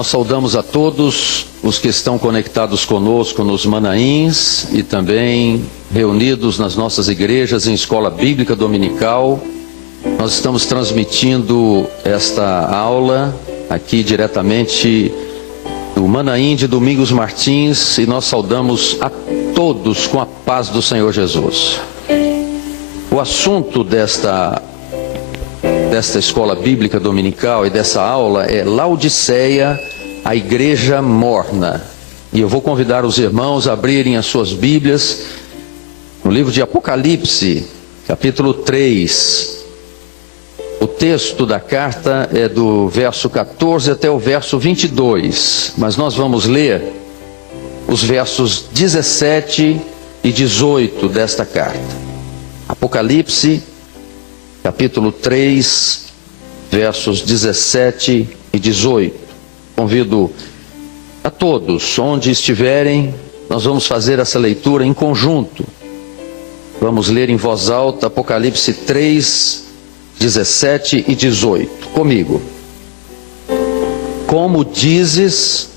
Nós saudamos a todos os que estão conectados conosco nos Manaíns e também reunidos nas nossas igrejas em escola bíblica dominical. Nós estamos transmitindo esta aula aqui diretamente do Manaim de Domingos Martins e nós saudamos a todos com a paz do Senhor Jesus. O assunto desta escola bíblica dominical e dessa aula é Laodiceia, a igreja morna. E eu vou convidar os irmãos a abrirem as suas Bíblias no livro de Apocalipse, capítulo 3. O texto da carta é do verso 14 até o verso 22, mas nós vamos ler os versos 17 e 18 desta carta. Apocalipse, capítulo 3, versos 17 e 18. Convido a todos, onde estiverem, nós vamos fazer essa leitura em conjunto. Vamos ler em voz alta Apocalipse 3, 17 e 18. Comigo. Como dizes,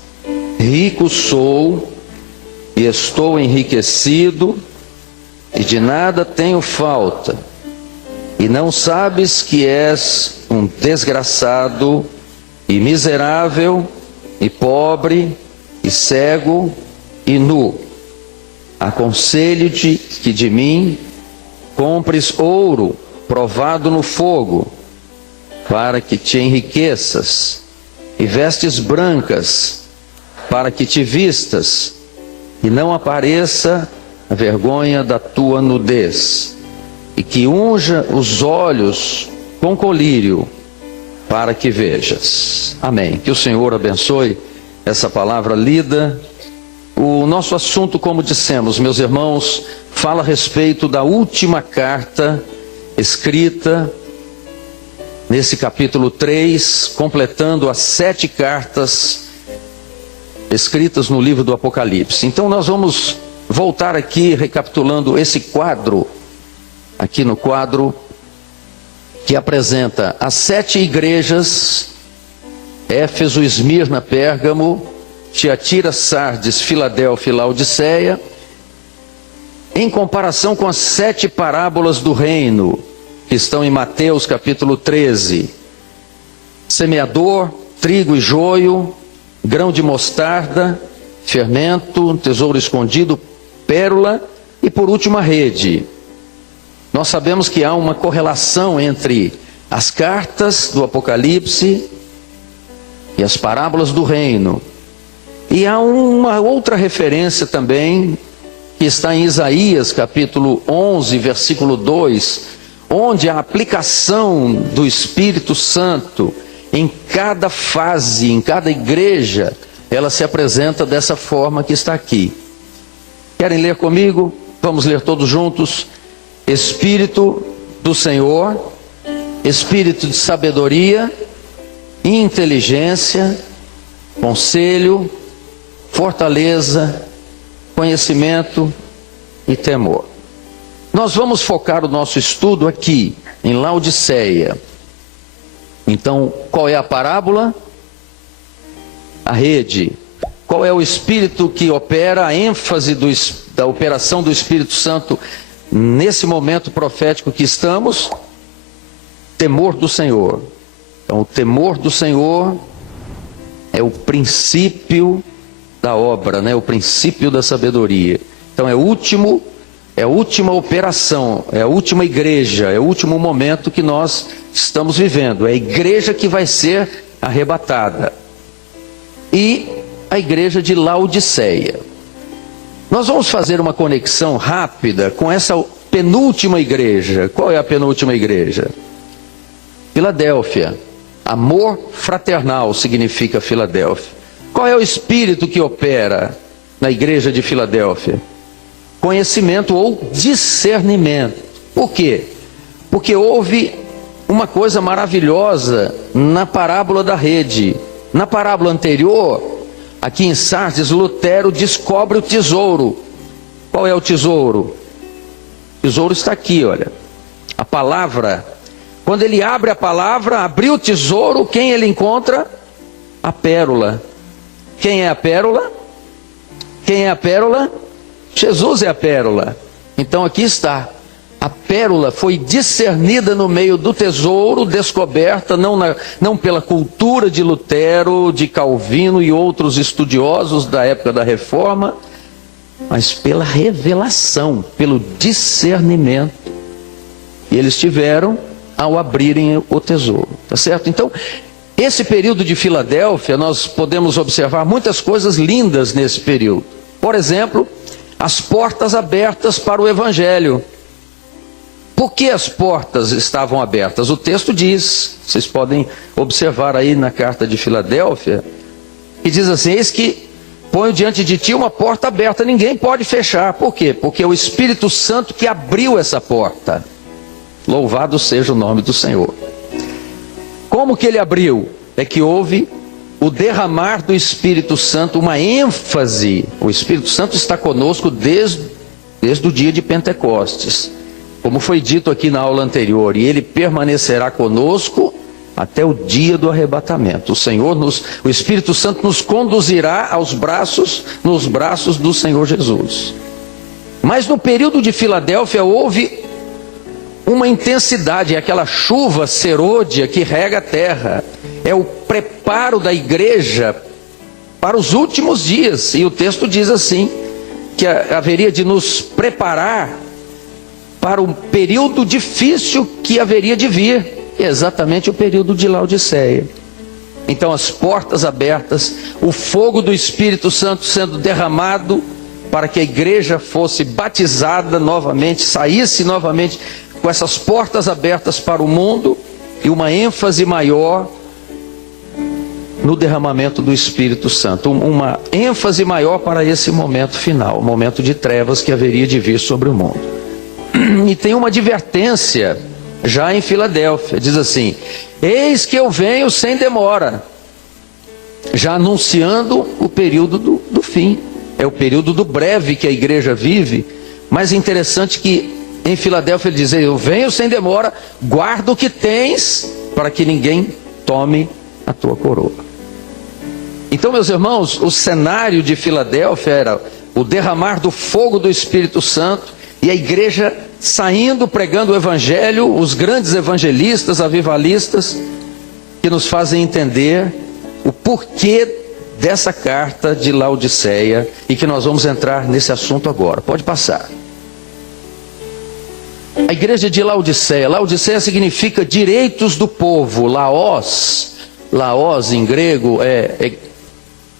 rico sou e estou enriquecido e de nada tenho falta, e não sabes que és um desgraçado e miserável e pobre e cego e nu. Aconselho-te que de mim compres ouro provado no fogo, para que te enriqueças, e vestes brancas, para que te vistas, e não apareça a vergonha da tua nudez, e que unja os olhos com colírio, para que vejas. Amém. Que o Senhor abençoe essa palavra lida. O nosso assunto, como dissemos, meus irmãos, fala a respeito da última carta escrita nesse capítulo 3, completando as 7 cartas escritas no livro do Apocalipse. Então nós vamos voltar aqui recapitulando esse quadro, aqui no quadro que apresenta as 7 igrejas: Éfeso, Esmirna, Pérgamo, Tiatira, Sardes, Filadélfia e Laodiceia, em comparação com as 7 parábolas do reino, que estão em Mateus capítulo 13. Semeador, trigo e joio, grão de mostarda, fermento, tesouro escondido, pérola e por último a rede. Nós sabemos que há uma correlação entre as cartas do Apocalipse e as parábolas do reino. E há uma outra referência também, que está em Isaías capítulo 11, versículo 2, onde a aplicação do Espírito Santo em cada fase, em cada igreja, ela se apresenta dessa forma que está aqui. Querem ler comigo? Vamos ler todos juntos. Espírito do Senhor, espírito de sabedoria, inteligência, conselho, fortaleza, conhecimento e temor. Nós vamos focar o nosso estudo aqui, em Laodiceia. Então, qual é a parábola? A rede. Qual é o espírito que opera, a ênfase da operação do Espírito Santo nesse momento profético que estamos? Temor do Senhor. Então, o temor do Senhor é o princípio da obra, né? O princípio da sabedoria. Então, é a última operação, é a última igreja, é o último momento que nós estamos vivendo. É a igreja que vai ser arrebatada. E a igreja de Laodiceia. Nós vamos fazer uma conexão rápida com essa penúltima igreja. Qual é a penúltima igreja? Filadélfia. Amor fraternal significa Filadélfia. Qual é o espírito que opera na igreja de Filadélfia? Conhecimento ou discernimento. Por quê? Porque houve uma coisa maravilhosa na parábola da rede. Na parábola anterior, aqui em Sardes, Lutero descobre o tesouro. Qual é o tesouro? O tesouro está aqui, olha. A palavra. Quando ele abre a palavra, abriu o tesouro, quem ele encontra? A pérola. quem é a pérola? Quem é a pérola? Jesus é a pérola. Então aqui está. A pérola foi discernida no meio do tesouro, descoberta não pela cultura de Lutero, de Calvino e outros estudiosos da época da Reforma, mas pela revelação, pelo discernimento que eles tiveram ao abrirem o tesouro, tá certo? Então, esse período de Filadélfia, nós podemos observar muitas coisas lindas nesse período. Por exemplo, as portas abertas para o Evangelho. Por que as portas estavam abertas? O texto diz, vocês podem observar aí na carta de Filadélfia, que diz assim: eis que ponho diante de ti uma porta aberta, ninguém pode fechar. Por quê? Porque é o Espírito Santo que abriu essa porta. Louvado seja o nome do Senhor. Como que ele abriu? É que houve o derramar do Espírito Santo, uma ênfase. O Espírito Santo está conosco desde o dia de Pentecostes, como foi dito aqui na aula anterior, e ele permanecerá conosco até o dia do arrebatamento. O Espírito Santo nos conduzirá nos braços do Senhor Jesus. Mas no período de Filadélfia houve uma intensidade, é aquela chuva serôdia que rega a terra, é o preparo da igreja para os últimos dias, e o texto diz assim, que haveria de nos preparar para um período difícil que haveria de vir, exatamente o período de Laodiceia. Então as portas abertas, o fogo do Espírito Santo sendo derramado para que a igreja fosse batizada novamente, saísse novamente com essas portas abertas para o mundo, e uma ênfase maior no derramamento do Espírito Santo, uma ênfase maior para esse momento final, o momento de trevas que haveria de vir sobre o mundo. E tem uma advertência já em Filadélfia, diz assim: eis que eu venho sem demora, já anunciando o período do fim, é o período do breve que a igreja vive. Mas é interessante que em Filadélfia ele diz: eu venho sem demora, guarda o que tens, para que ninguém tome a tua coroa. Então, meus irmãos, o cenário de Filadélfia era o derramar do fogo do Espírito Santo, e a igreja saindo, pregando o Evangelho, os grandes evangelistas, avivalistas, que nos fazem entender o porquê dessa carta de Laodiceia, e que nós vamos entrar nesse assunto agora. Pode passar. A igreja de Laodiceia. Laodiceia significa direitos do povo. Laos em grego é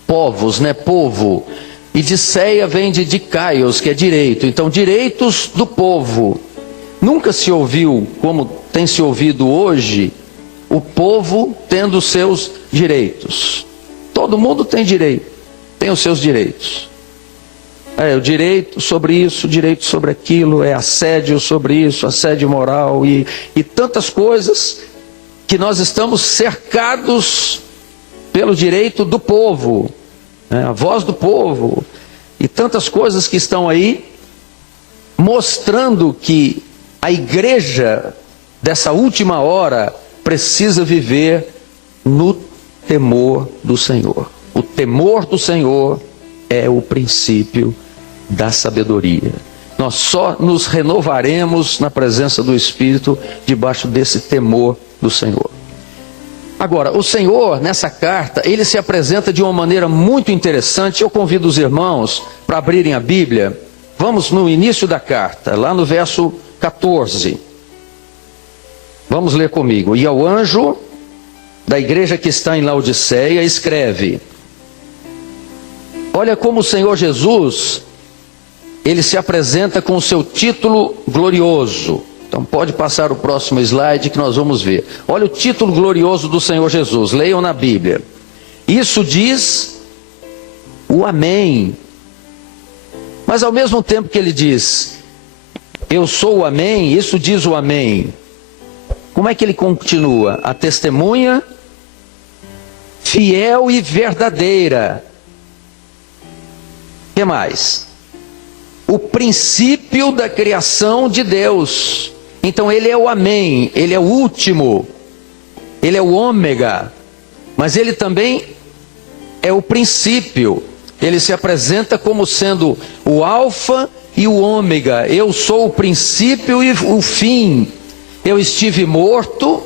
povos, né? Povo. E de ceia vem de dikaios, que é direito. Então, direitos do povo. Nunca se ouviu, como tem se ouvido hoje, o povo tendo os seus direitos. Todo mundo tem direito, tem os seus direitos. O direito sobre isso, direito sobre aquilo, assédio sobre isso, assédio moral e tantas coisas que nós estamos cercados pelo direito do povo, a voz do povo, e tantas coisas que estão aí mostrando que a igreja dessa última hora precisa viver no temor do Senhor. O temor do Senhor é o princípio da sabedoria. Nós só nos renovaremos na presença do Espírito debaixo desse temor do Senhor. Agora, o Senhor, nessa carta, ele se apresenta de uma maneira muito interessante. Eu convido os irmãos para abrirem a Bíblia. Vamos no início da carta, lá no verso 14. Vamos ler comigo. E ao anjo da igreja que está em Laodiceia, escreve. Olha como o Senhor Jesus, ele se apresenta com o seu título glorioso. Então pode passar o próximo slide que nós vamos ver. Olha o título glorioso do Senhor Jesus, leiam na Bíblia. Isso diz o Amém. Mas ao mesmo tempo que ele diz, eu sou o Amém, isso diz o Amém. Como é que ele continua? A testemunha fiel e verdadeira. O que mais? O princípio da criação de Deus. Então ele é o Amém, ele é o último, ele é o ômega, mas ele também é o princípio. Ele se apresenta como sendo o alfa e o ômega. Eu sou o princípio e o fim. Eu estive morto,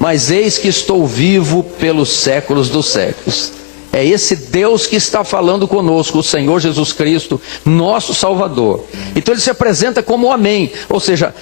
mas eis que estou vivo pelos séculos dos séculos. É esse Deus que está falando conosco, o Senhor Jesus Cristo, nosso Salvador. Então ele se apresenta como o Amém, ou seja,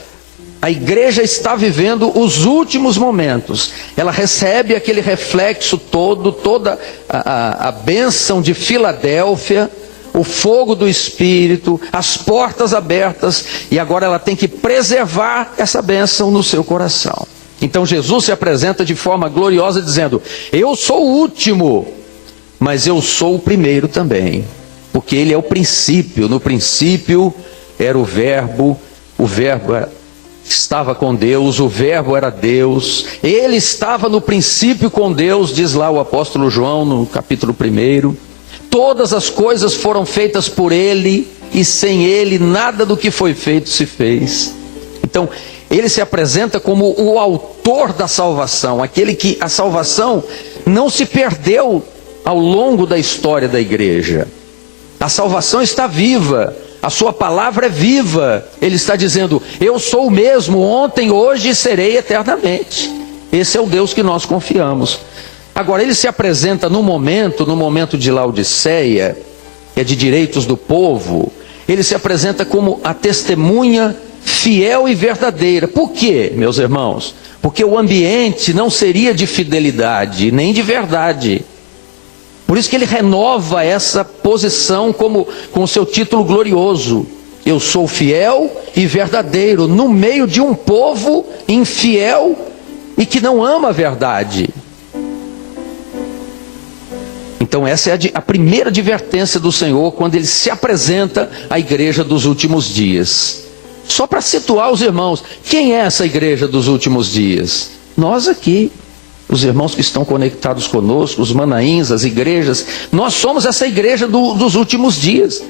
a igreja está vivendo os últimos momentos. Ela recebe aquele reflexo todo, toda a bênção de Filadélfia, o fogo do Espírito, as portas abertas, e agora ela tem que preservar essa bênção no seu coração. Então Jesus se apresenta de forma gloriosa dizendo: eu sou o último, mas eu sou o primeiro também, porque ele é o princípio. No princípio era o verbo estava com Deus, o verbo era Deus, ele estava no princípio com Deus, diz lá o apóstolo João no capítulo 1. Todas as coisas foram feitas por ele, e sem ele nada do que foi feito se fez. Então ele se apresenta como o autor da salvação, aquele que a salvação não se perdeu ao longo da história da igreja. A salvação está viva, a sua palavra é viva. Ele está dizendo: eu sou o mesmo ontem, hoje e serei eternamente. Esse é o Deus que nós confiamos. Agora ele se apresenta no momento de Laodiceia, que é de direitos do povo. Ele se apresenta como a testemunha fiel e verdadeira. Por quê, meus irmãos? Porque o ambiente não seria de fidelidade, nem de verdade. Por isso que ele renova essa posição com o seu título glorioso: eu sou fiel e verdadeiro, no meio de um povo infiel e que não ama a verdade. Então essa é a primeira advertência do Senhor quando ele se apresenta à igreja dos últimos dias. Só para situar os irmãos, quem é essa igreja dos últimos dias? Nós aqui, os irmãos que estão conectados conosco, os manaíns, as igrejas, nós somos essa igreja dos últimos dias.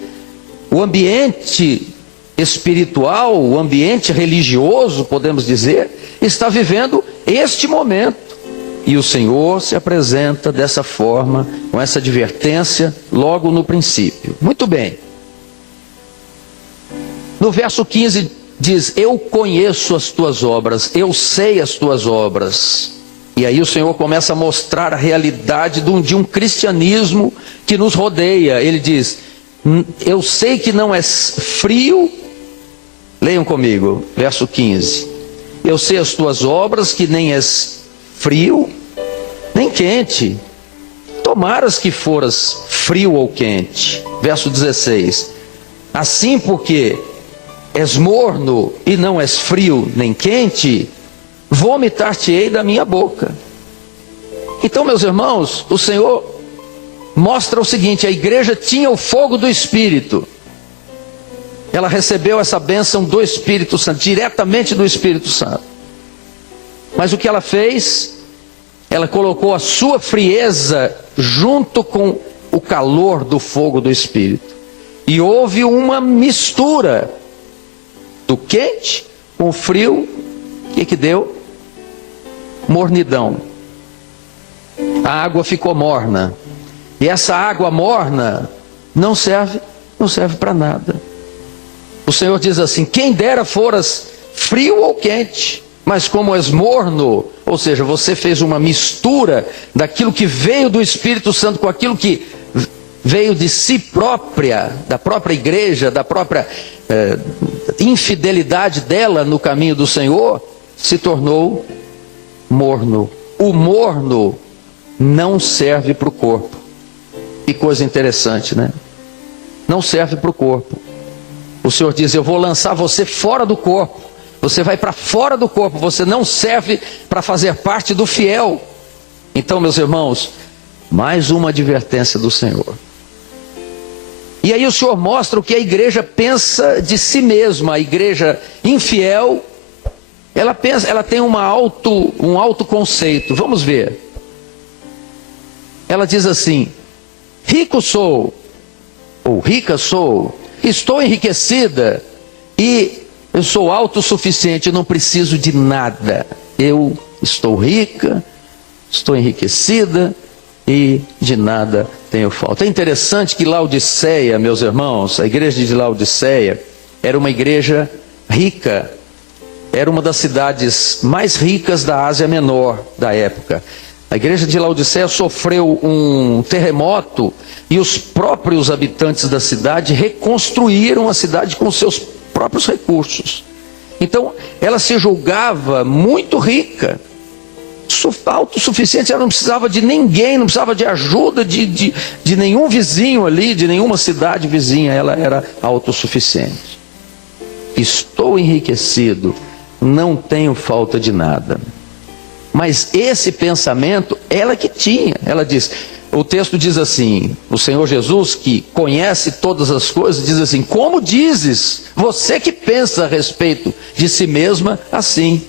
O ambiente espiritual, o ambiente religioso, podemos dizer, está vivendo este momento. E o Senhor se apresenta dessa forma, com essa advertência, logo no princípio. Muito bem. No verso 15 diz: eu conheço as tuas obras, eu sei as tuas obras. E aí o Senhor começa a mostrar a realidade de um cristianismo que nos rodeia. Ele diz: eu sei que não és frio. Leiam comigo, verso 15. Eu sei as tuas obras, que nem és frio, nem quente. Tomaras que foras frio ou quente. Verso 16. Assim, porque és morno e não és frio nem quente, vomitar-te-ei da minha boca. Então, meus irmãos, o Senhor mostra o seguinte: a igreja tinha o fogo do Espírito. Ela recebeu essa bênção do Espírito Santo, diretamente do Espírito Santo. Mas o que ela fez? Ela colocou a sua frieza junto com o calor do fogo do Espírito. E houve uma mistura do quente com o frio. O que deu? Mornidão. A água ficou morna. E essa água morna não serve para nada. O Senhor diz assim: quem dera foras frio ou quente, mas como és morno, ou seja, você fez uma mistura daquilo que veio do Espírito Santo com aquilo que veio de si própria, da própria igreja, da própria infidelidade dela no caminho do Senhor, se tornou morno. O morno não serve para o corpo. Que coisa interessante, né? Não serve para o corpo. O Senhor diz: eu vou lançar você fora do corpo. Você vai para fora do corpo. Você não serve para fazer parte do fiel. Então, meus irmãos, mais uma advertência do Senhor. E aí o Senhor mostra o que a igreja pensa de si mesma. A igreja infiel, ela tem um autoconceito. Vamos ver. Ela diz assim: rico sou, ou rica sou, estou enriquecida, e eu sou autossuficiente, não preciso de nada. Eu estou rica, estou enriquecida, e de nada tenho falta. É interessante que Laodiceia, meus irmãos, a igreja de Laodiceia era uma igreja rica, era uma das cidades mais ricas da Ásia Menor da época. A igreja de Laodiceia sofreu um terremoto e os próprios habitantes da cidade reconstruíram a cidade com seus próprios recursos. Então, ela se julgava muito rica, autossuficiente, ela não precisava de ninguém, não precisava de ajuda de nenhum vizinho ali, de nenhuma cidade vizinha, ela era autossuficiente. Estou enriquecido, não tenho falta de nada. Mas esse pensamento, ela que tinha, ela diz, o texto diz assim, o Senhor Jesus, que conhece todas as coisas, diz assim: como dizes, você que pensa a respeito de si mesma assim.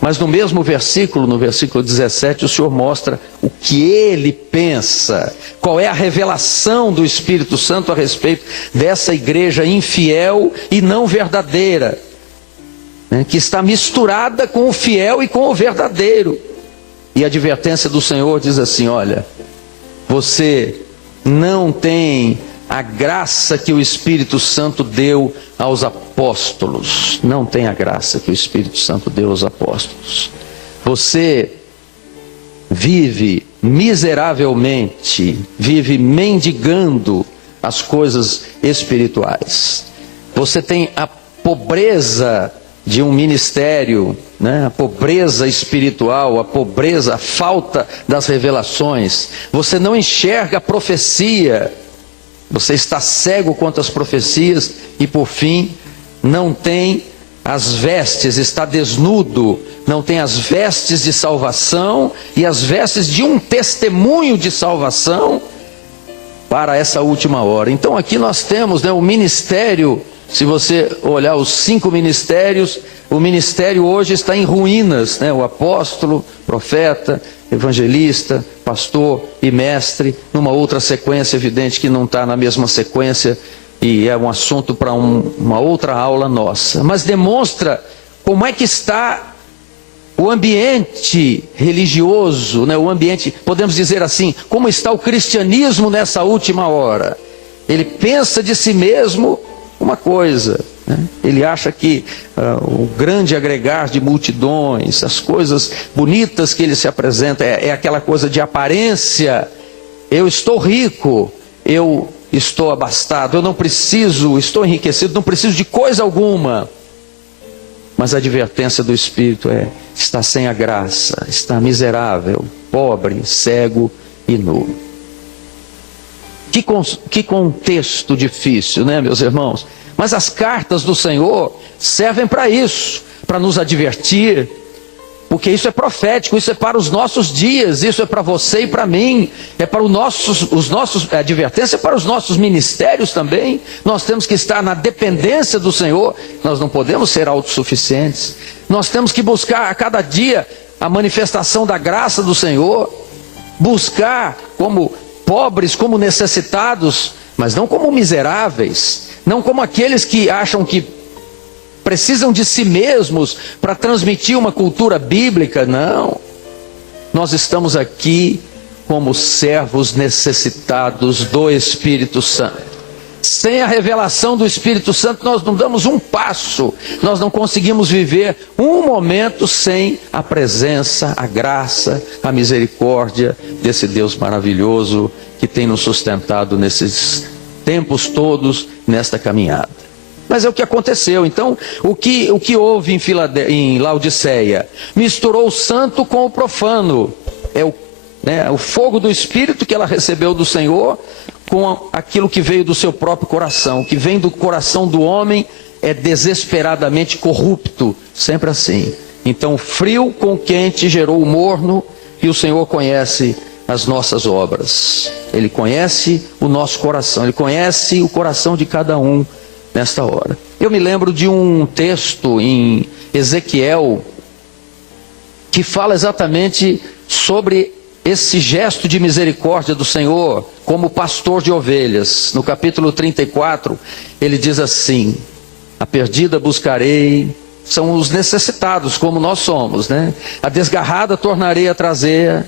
Mas no mesmo versículo, no versículo 17, o Senhor mostra o que ele pensa, qual é a revelação do Espírito Santo a respeito dessa igreja infiel e não verdadeira, né, que está misturada com o fiel e com o verdadeiro. E a advertência do Senhor diz assim: olha, você não tem a graça que o Espírito Santo deu aos apóstolos. Não tem a graça que o Espírito Santo deu aos apóstolos. Você vive miseravelmente, vive mendigando as coisas espirituais. Você tem a pobreza de um ministério, né? A pobreza espiritual, a pobreza, a falta das revelações. Você não enxerga a profecia. Você está cego quanto às profecias e, por fim, não tem as vestes, está desnudo, não tem as vestes de salvação e as vestes de um testemunho de salvação para essa última hora. Então aqui nós temos, né, o ministério. Se você olhar os 5 ministérios, o ministério hoje está em ruínas, né? O apóstolo, profeta, evangelista, pastor e mestre, numa outra sequência, evidente que não está na mesma sequência, e é um assunto para uma outra aula nossa. Mas demonstra como é que está o ambiente religioso, né? O ambiente, podemos dizer assim, como está o cristianismo nessa última hora. Ele pensa de si mesmo uma coisa, né? Ele acha que o grande agregar de multidões, as coisas bonitas que ele se apresenta, é aquela coisa de aparência. Eu estou rico, eu estou abastado, eu não preciso, estou enriquecido, não preciso de coisa alguma. Mas a advertência do Espírito está sem a graça, está miserável, pobre, cego e nu. Que contexto difícil, né, meus irmãos? Mas as cartas do Senhor servem para isso, para nos advertir, porque isso é profético, isso é para os nossos dias, isso é para você e para mim, é para a advertência é para os nossos ministérios também. Nós temos que estar na dependência do Senhor, nós não podemos ser autossuficientes, nós temos que buscar a cada dia a manifestação da graça do Senhor, buscar como pobres, como necessitados, mas não como miseráveis, não como aqueles que acham que precisam de si mesmos para transmitir uma cultura bíblica. Não, nós estamos aqui como servos necessitados do Espírito Santo. Sem a revelação do Espírito Santo nós não damos um passo, nós não conseguimos viver um momento sem a presença, a graça, a misericórdia desse Deus maravilhoso que tem nos sustentado nesses tempos todos, nesta caminhada. Mas é o que aconteceu. Então, o que houve em Laodiceia? Misturou o santo com o profano. O fogo do Espírito que ela recebeu do Senhor com aquilo que veio do seu próprio coração. O que vem do coração do homem é desesperadamente corrupto, sempre assim. Então, frio com quente gerou o morno, e o Senhor conhece as nossas obras. Ele conhece o nosso coração, Ele conhece o coração de cada um nesta hora. Eu me lembro de um texto em Ezequiel que fala exatamente sobre esse gesto de misericórdia do Senhor como pastor de ovelhas. No capítulo 34, ele diz assim: a perdida buscarei, são os necessitados como nós somos, né? A desgarrada tornarei a trazer,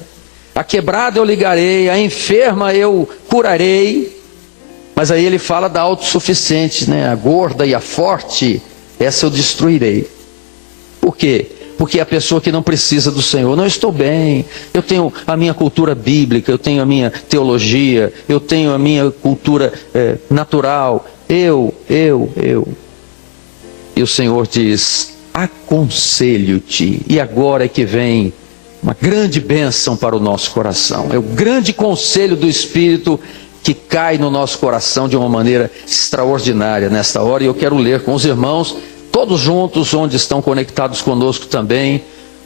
a quebrada eu ligarei, a enferma eu curarei. Mas aí ele fala da autossuficiente, né? A gorda e a forte, essa eu destruirei. Por quê? Porque é a pessoa que não precisa do Senhor. Não, estou bem, eu tenho a minha cultura bíblica, eu tenho a minha teologia, eu tenho a minha cultura natural. Eu. E o Senhor diz: aconselho-te. E agora é que vem uma grande bênção para o nosso coração. É o grande conselho do Espírito que cai no nosso coração de uma maneira extraordinária nesta hora. E eu quero ler com os irmãos, todos juntos, onde estão conectados conosco também.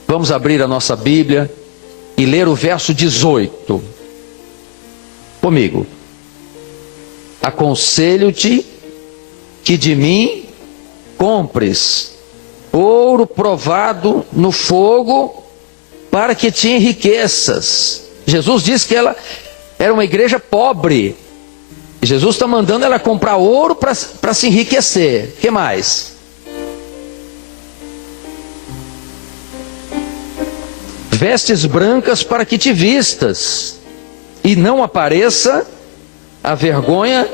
Vamos abrir a nossa Bíblia e ler o verso 18. Comigo. Aconselho-te que de mim compres ouro provado no fogo, para que te enriqueças. Jesus disse que ela era uma igreja pobre. E Jesus está mandando ela comprar ouro para se enriquecer. O que mais? Vestes brancas para que te vistas, e não apareça a vergonha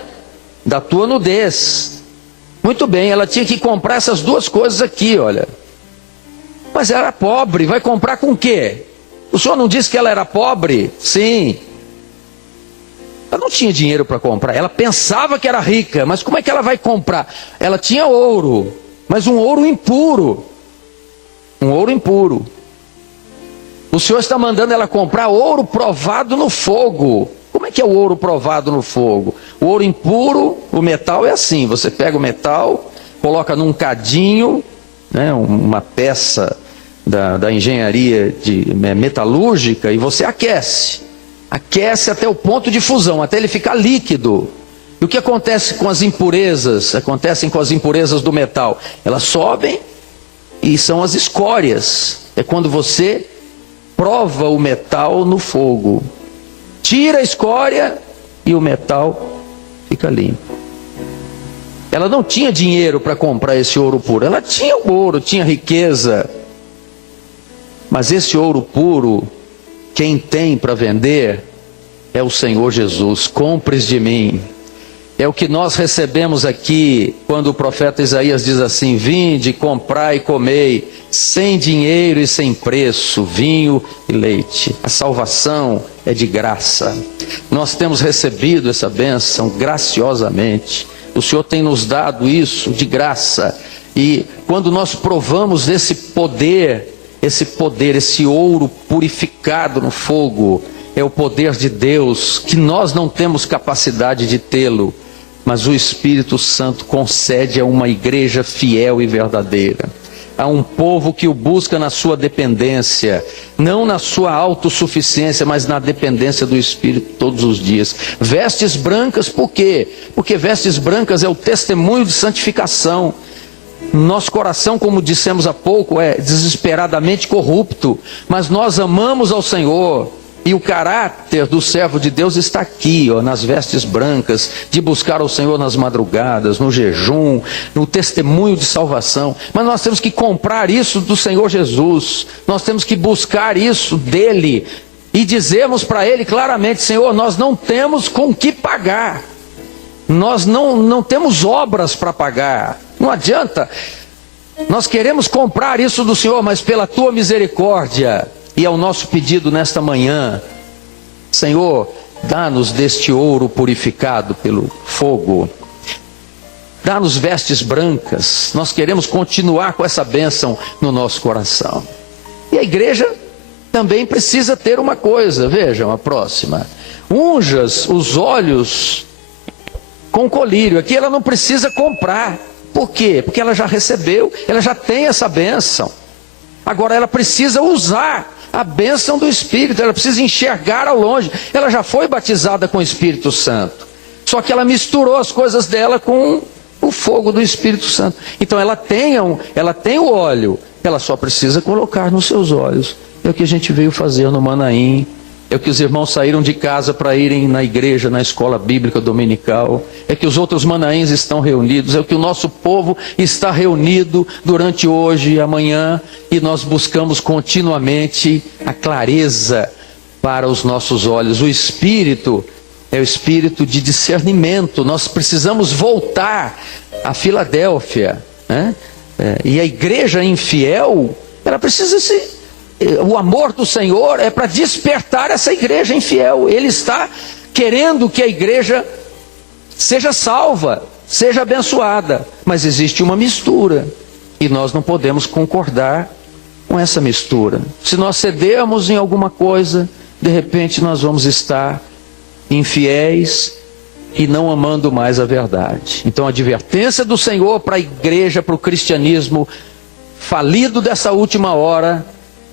da tua nudez. Muito bem, ela tinha que comprar essas duas coisas aqui, olha. Mas ela era pobre, vai comprar com o quê? O senhor não disse que ela era pobre? Sim. Ela não tinha dinheiro para comprar, ela pensava que era rica, mas como é que ela vai comprar? Ela tinha ouro, mas um ouro impuro. Um ouro impuro. O Senhor está mandando ela comprar ouro provado no fogo. Como é que é o ouro provado no fogo? O ouro impuro, o metal é assim: você pega o metal, coloca num cadinho, né, uma peça da engenharia metalúrgica, e você aquece até o ponto de fusão, até ele ficar líquido. E o que acontece com as impurezas? Acontecem com as impurezas do metal, elas sobem e são as escórias. É quando você prova o metal no fogo, tira a escória e o metal fica limpo. Ela não tinha dinheiro para comprar esse ouro puro. Ela tinha o ouro, tinha riqueza, mas esse ouro puro, quem tem para vender é o Senhor Jesus. Compres de mim. É o que nós recebemos aqui quando o profeta Isaías diz assim: vinde, comprai e comei, sem dinheiro e sem preço, vinho e leite. A salvação é de graça. Nós temos recebido essa bênção graciosamente. O Senhor tem nos dado isso de graça. E quando nós provamos desse poder, esse ouro purificado no fogo, é o poder de Deus, que nós não temos capacidade de tê-lo, mas o Espírito Santo concede a uma igreja fiel e verdadeira, a um povo que o busca na sua dependência, não na sua autossuficiência, mas na dependência do Espírito todos os dias. Vestes brancas, por quê? Porque vestes brancas é o testemunho de santificação. Nosso coração, como dissemos há pouco, é desesperadamente corrupto, mas nós amamos ao Senhor. E o caráter do servo de Deus está aqui, ó, nas vestes brancas, de buscar ao Senhor nas madrugadas, no jejum, no testemunho de salvação. Mas nós temos que comprar isso do Senhor Jesus, nós temos que buscar isso dele, e dizermos para ele claramente: Senhor, nós não temos com que pagar, nós não temos obras para pagar, não adianta, nós queremos comprar isso do Senhor, mas pela tua misericórdia. E é o nosso pedido nesta manhã: Senhor, dá-nos deste ouro purificado pelo fogo, dá-nos vestes brancas. Nós queremos continuar com essa bênção no nosso coração. E a igreja também precisa ter uma coisa, vejam a próxima: unjas os olhos com colírio. Aqui ela não precisa comprar. Por quê? Porque ela já recebeu, ela já tem essa bênção. Agora ela precisa usar a bênção do Espírito, ela precisa enxergar ao longe. Ela já foi batizada com o Espírito Santo, só que ela misturou as coisas dela com o fogo do Espírito Santo. Então ela tem o óleo, ela só precisa colocar nos seus olhos. É o que a gente veio fazer no Manaim, é o que os irmãos saíram de casa para irem na igreja, na escola bíblica dominical, é que os outros manaíns estão reunidos, é o que o nosso povo está reunido durante hoje e amanhã, e nós buscamos continuamente a clareza para os nossos olhos. O Espírito é o espírito de discernimento. Nós precisamos voltar a Filadélfia, né? E a igreja infiel, ela precisa o amor do Senhor é para despertar essa igreja infiel. Ele está querendo que a igreja seja salva, seja abençoada, mas existe uma mistura, e nós não podemos concordar com essa mistura. Se nós cedermos em alguma coisa, de repente nós vamos estar infiéis e não amando mais a verdade. Então a advertência do Senhor para a igreja, para o cristianismo falido dessa última hora,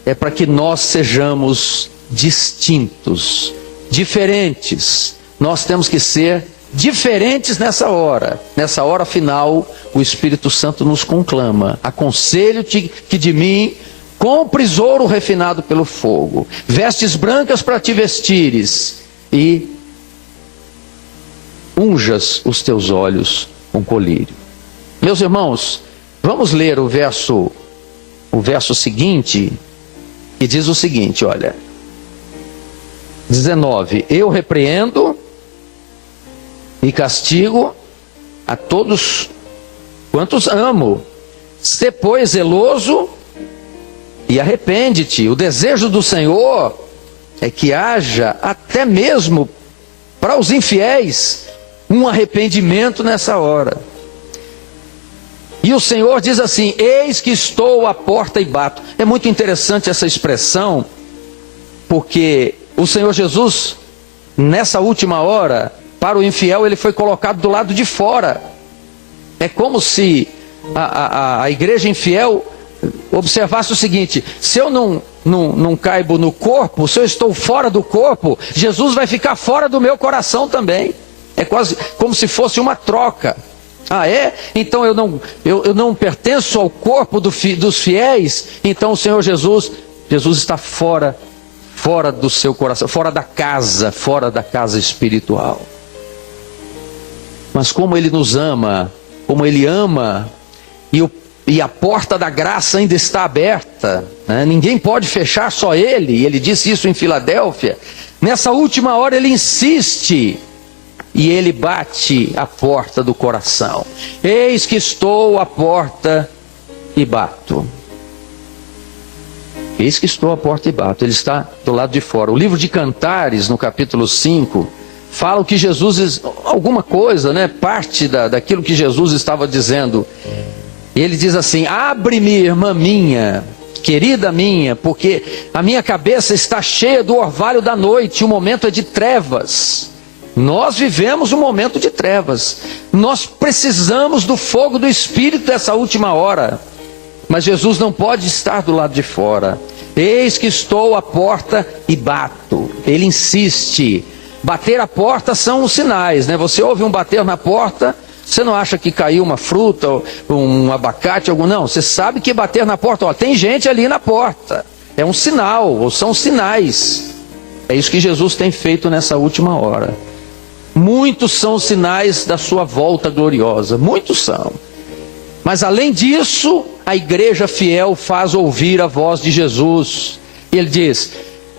é para que nós sejamos distintos, diferentes. Nós temos que ser diferentes nessa hora final. O Espírito Santo nos conclama: aconselho-te que de mim compres ouro refinado pelo fogo, vestes brancas para te vestires, e unjas os teus olhos com colírio. Meus irmãos, vamos ler o verso seguinte, que diz o seguinte, olha, 19: eu repreendo e castigo a todos quantos amo. Sê, pois, zeloso e arrepende-te. O desejo do Senhor é que haja até mesmo para os infiéis um arrependimento nessa hora. E o Senhor diz assim: eis que estou à porta e bato. É muito interessante essa expressão, porque o Senhor Jesus, nessa última hora, para o infiel, ele foi colocado do lado de fora. É como se a igreja infiel observasse o seguinte: se eu não caibo no corpo, se eu estou fora do corpo, Jesus vai ficar fora do meu coração também. É quase como se fosse uma troca. Ah, é? Então eu não pertenço ao corpo dos fiéis. Então o Senhor Jesus está fora do seu coração, fora da casa espiritual. Mas como Ele nos ama, como Ele ama, e a porta da graça ainda está aberta, né? Ninguém pode fechar, só Ele. Ele disse isso em Filadélfia. Nessa última hora Ele insiste, e Ele bate a porta do coração. Eis que estou à porta e bato. Eis que estou à porta e bato. Ele está do lado de fora. O livro de Cantares, no capítulo 5, fala que Jesus, alguma coisa, né? Parte daquilo que Jesus estava dizendo. Ele diz assim: abre-me, irmã minha, querida minha, porque a minha cabeça está cheia do orvalho da noite. O momento é de trevas. Nós vivemos um momento de trevas. Nós precisamos do fogo do Espírito dessa última hora. Mas Jesus não pode estar do lado de fora. Eis que estou à porta e bato. Ele insiste. Bater a porta são os sinais, né? Você ouve um bater na porta, você não acha que caiu uma fruta, um abacate, algum, não. Você sabe que bater na porta, ó, tem gente ali na porta. É um sinal, ou são sinais. É isso que Jesus tem feito nessa última hora. Muitos são os sinais da sua volta gloriosa, muitos são. Mas além disso, a igreja fiel faz ouvir a voz de Jesus. E ele diz: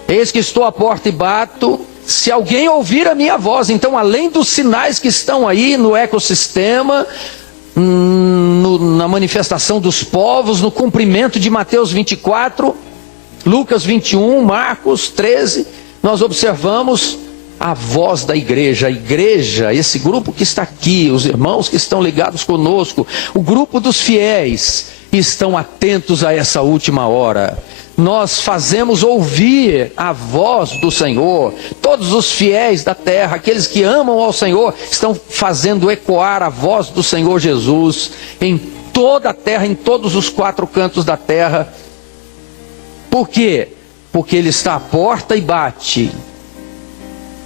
eis que estou à porta e bato, se alguém ouvir a minha voz. Então, além dos sinais que estão aí no ecossistema, na manifestação dos povos, no cumprimento de Mateus 24, Lucas 21, Marcos 13, nós observamos a voz da igreja. A igreja, esse grupo que está aqui, os irmãos que estão ligados conosco, o grupo dos fiéis, estão atentos a essa última hora. Nós fazemos ouvir a voz do Senhor. Todos os fiéis da terra, aqueles que amam ao Senhor, estão fazendo ecoar a voz do Senhor Jesus em toda a terra, em todos os 4 cantos da terra. Por quê? Porque Ele está à porta e bate.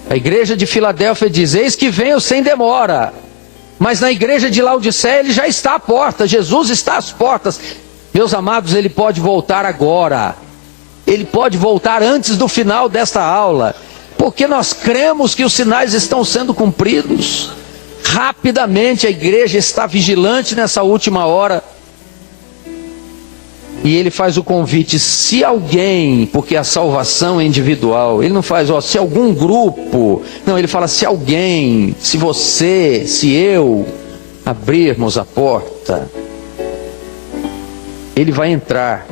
A igreja de Filadélfia diz: eis que venho sem demora. Mas na igreja de Laodiceia Ele já está à porta. Jesus está às portas. Meus amados, Ele pode voltar agora. Ele pode voltar antes do final desta aula, porque nós cremos que os sinais estão sendo cumpridos. Rapidamente a igreja está vigilante nessa última hora. E ele faz o convite, se alguém, porque a salvação é individual, ele não faz, se algum grupo, não, ele fala, se alguém, se você, se eu abrirmos a porta, ele vai entrar.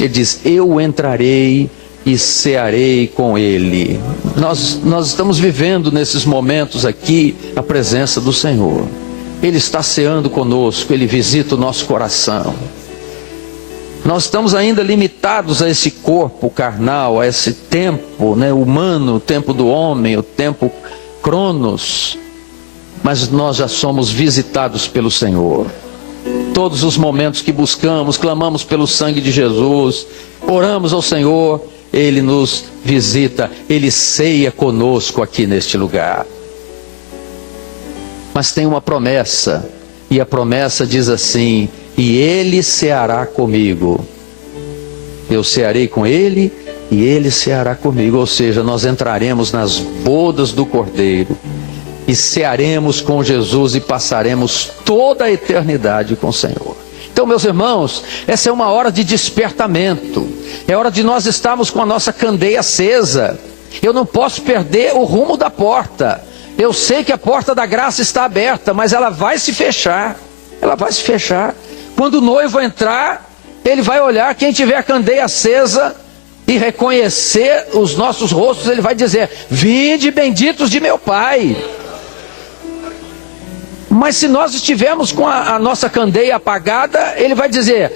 Ele diz, eu entrarei e cearei com ele. Nós estamos vivendo nesses momentos aqui a presença do Senhor. Ele está ceando conosco, ele visita o nosso coração. Nós estamos ainda limitados a esse corpo carnal, a esse tempo, né, humano, o tempo do homem, o tempo Cronos. Mas nós já somos visitados pelo Senhor. Todos os momentos que buscamos, clamamos pelo sangue de Jesus, oramos ao Senhor, Ele nos visita, Ele ceia conosco aqui neste lugar. Mas tem uma promessa, e a promessa diz assim, e Ele ceará comigo. Eu cearei com Ele, e Ele ceará comigo. Ou seja, nós entraremos nas bodas do Cordeiro, e cearemos com Jesus, e passaremos toda a eternidade com o Senhor. Então, meus irmãos, essa é uma hora de despertamento. É hora de nós estarmos com a nossa candeia acesa. Eu não posso perder o rumo da porta. Eu sei que a porta da graça está aberta, mas ela vai se fechar. Ela vai se fechar. Quando o noivo entrar, ele vai olhar, quem tiver a candeia acesa e reconhecer os nossos rostos, ele vai dizer, vinde benditos de meu Pai. Mas se nós estivermos com a nossa candeia apagada, ele vai dizer,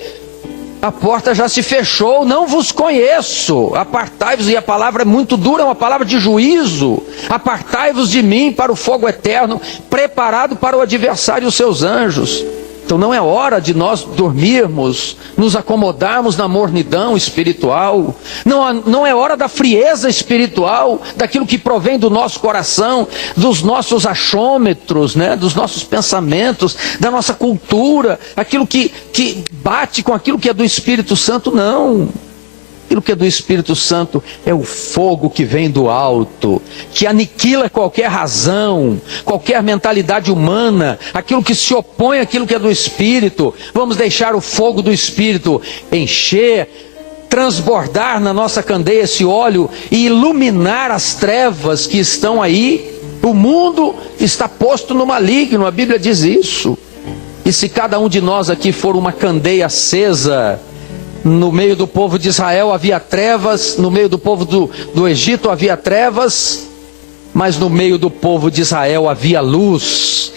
a porta já se fechou, não vos conheço, apartai-vos, e a palavra é muito dura, é uma palavra de juízo, apartai-vos de mim para o fogo eterno, preparado para o adversário e os seus anjos. Então não é hora de nós dormirmos, nos acomodarmos na mornidão espiritual, não é hora da frieza espiritual, daquilo que provém do nosso coração, dos nossos achômetros, né? Dos nossos pensamentos, da nossa cultura, aquilo que bate com aquilo que é do Espírito Santo, não. Aquilo que é do Espírito Santo é o fogo que vem do alto, que aniquila qualquer razão, qualquer mentalidade humana, aquilo que se opõe àquilo que é do Espírito. Vamos deixar o fogo do Espírito encher, transbordar na nossa candeia esse óleo e iluminar as trevas que estão aí. O mundo está posto no maligno, a Bíblia diz isso. E se cada um de nós aqui for uma candeia acesa, no meio do povo de Israel havia trevas, no meio do povo do Egito havia trevas, mas no meio do povo de Israel havia luz.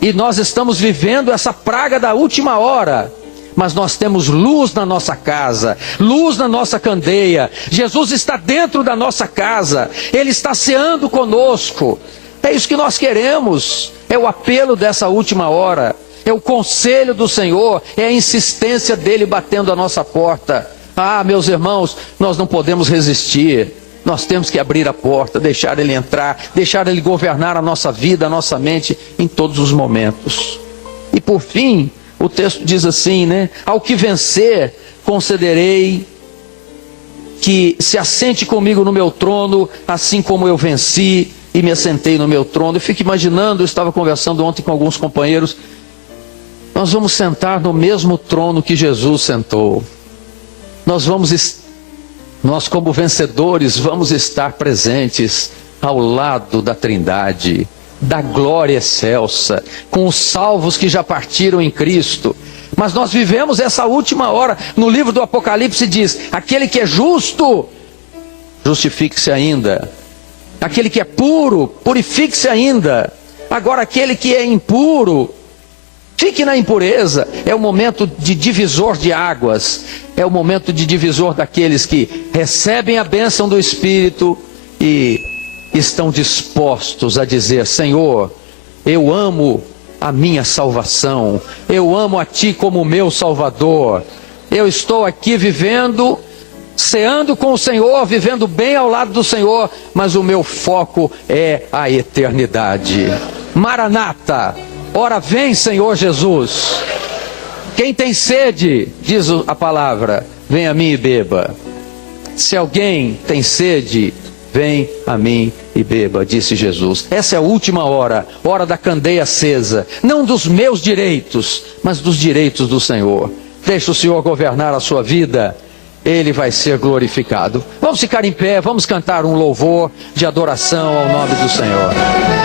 E nós estamos vivendo essa praga da última hora, mas nós temos luz na nossa casa, luz na nossa candeia. Jesus está dentro da nossa casa, Ele está ceando conosco. É isso que nós queremos, é o apelo dessa última hora. É o conselho do Senhor, é a insistência dele batendo a nossa porta. Ah, meus irmãos, nós não podemos resistir. Nós temos que abrir a porta, deixar ele entrar, deixar ele governar a nossa vida, a nossa mente em todos os momentos. E por fim, o texto diz assim, né? Ao que vencer, concederei que se assente comigo no meu trono, assim como eu venci e me assentei no meu trono. Eu fico imaginando, eu estava conversando ontem com alguns companheiros, nós vamos sentar no mesmo trono que Jesus sentou. Nós como vencedores vamos estar presentes ao lado da Trindade, da glória excelsa, com os salvos que já partiram em Cristo. Mas nós vivemos essa última hora. No livro do Apocalipse diz, aquele que é justo, justifique-se ainda. Aquele que é puro, purifique-se ainda. Agora aquele que é impuro, fique na impureza. É o momento de divisor de águas. É o momento de divisor daqueles que recebem a bênção do Espírito e estão dispostos a dizer, Senhor, eu amo a minha salvação. Eu amo a Ti como meu Salvador. Eu estou aqui vivendo, ceando com o Senhor, vivendo bem ao lado do Senhor, mas o meu foco é a eternidade. Maranata! Ora vem, Senhor Jesus. Quem tem sede, diz a palavra, vem a mim e beba. Se alguém tem sede, vem a mim e beba, disse Jesus. Essa é a última hora, hora da candeia acesa, não dos meus direitos, mas dos direitos do Senhor. Deixe o Senhor governar a sua vida, Ele vai ser glorificado. Vamos ficar em pé, vamos cantar um louvor de adoração ao nome do Senhor.